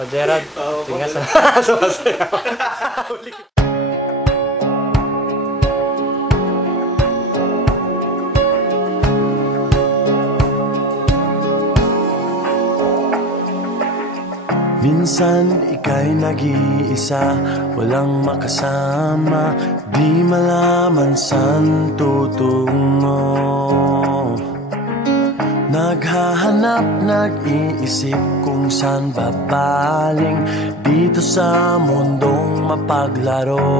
O Gerard, tingnan sa sumasayaw. Minsan ika'y nag-iisa, walang makasama, di malaman saan tutungo. Naghahanap, nag-iisip kung saan babaling dito sa mundong mapaglaro.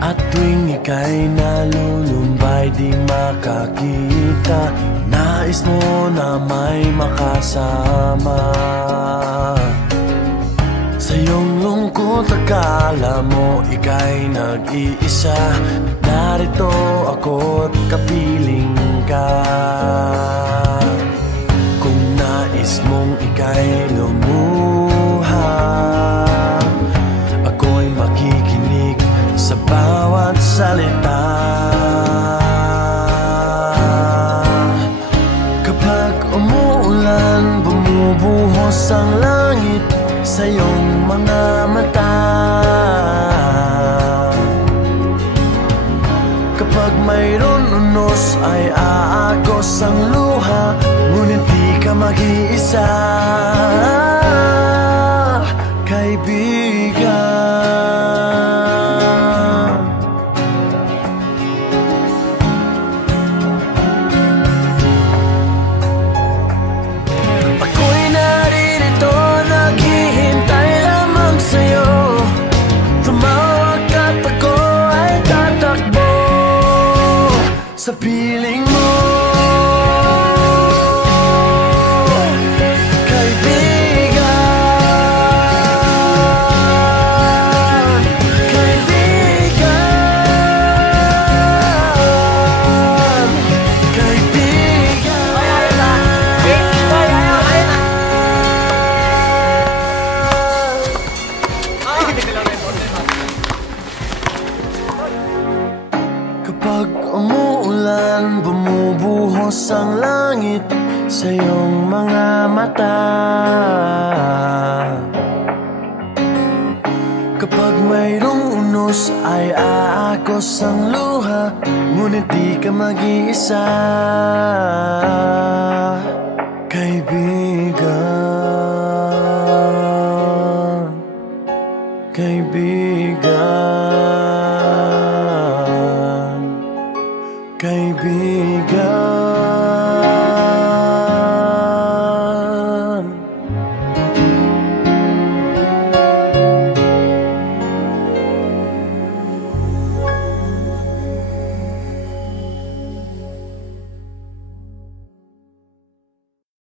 At tuwing ika'y nalulumbay, di makakita, nais mo na may makasama. Sa iyong lungkot, akala mo ika'y nag-iisa, narito ako't kapiling ka. Kung nais mong ika'y lumuha, ako'y makikinig sa bawat salita. Kapag umuulan, bumubuhos ang langit sa iyong mga mata. Kapag mayroon unos, ay aagos ang luha, ngunit di ka mag-iisa, kaibigan. Sa piling mo, kaibigan, kaibigan, kaibigan. Kapag umuulan, bumubuhos ang langit sa iyong mga mata. Kapag mayroong unos, ay aagos ang luha, ngunit di ka mag-iisa, kaibigan, kaibigan, kaibigan.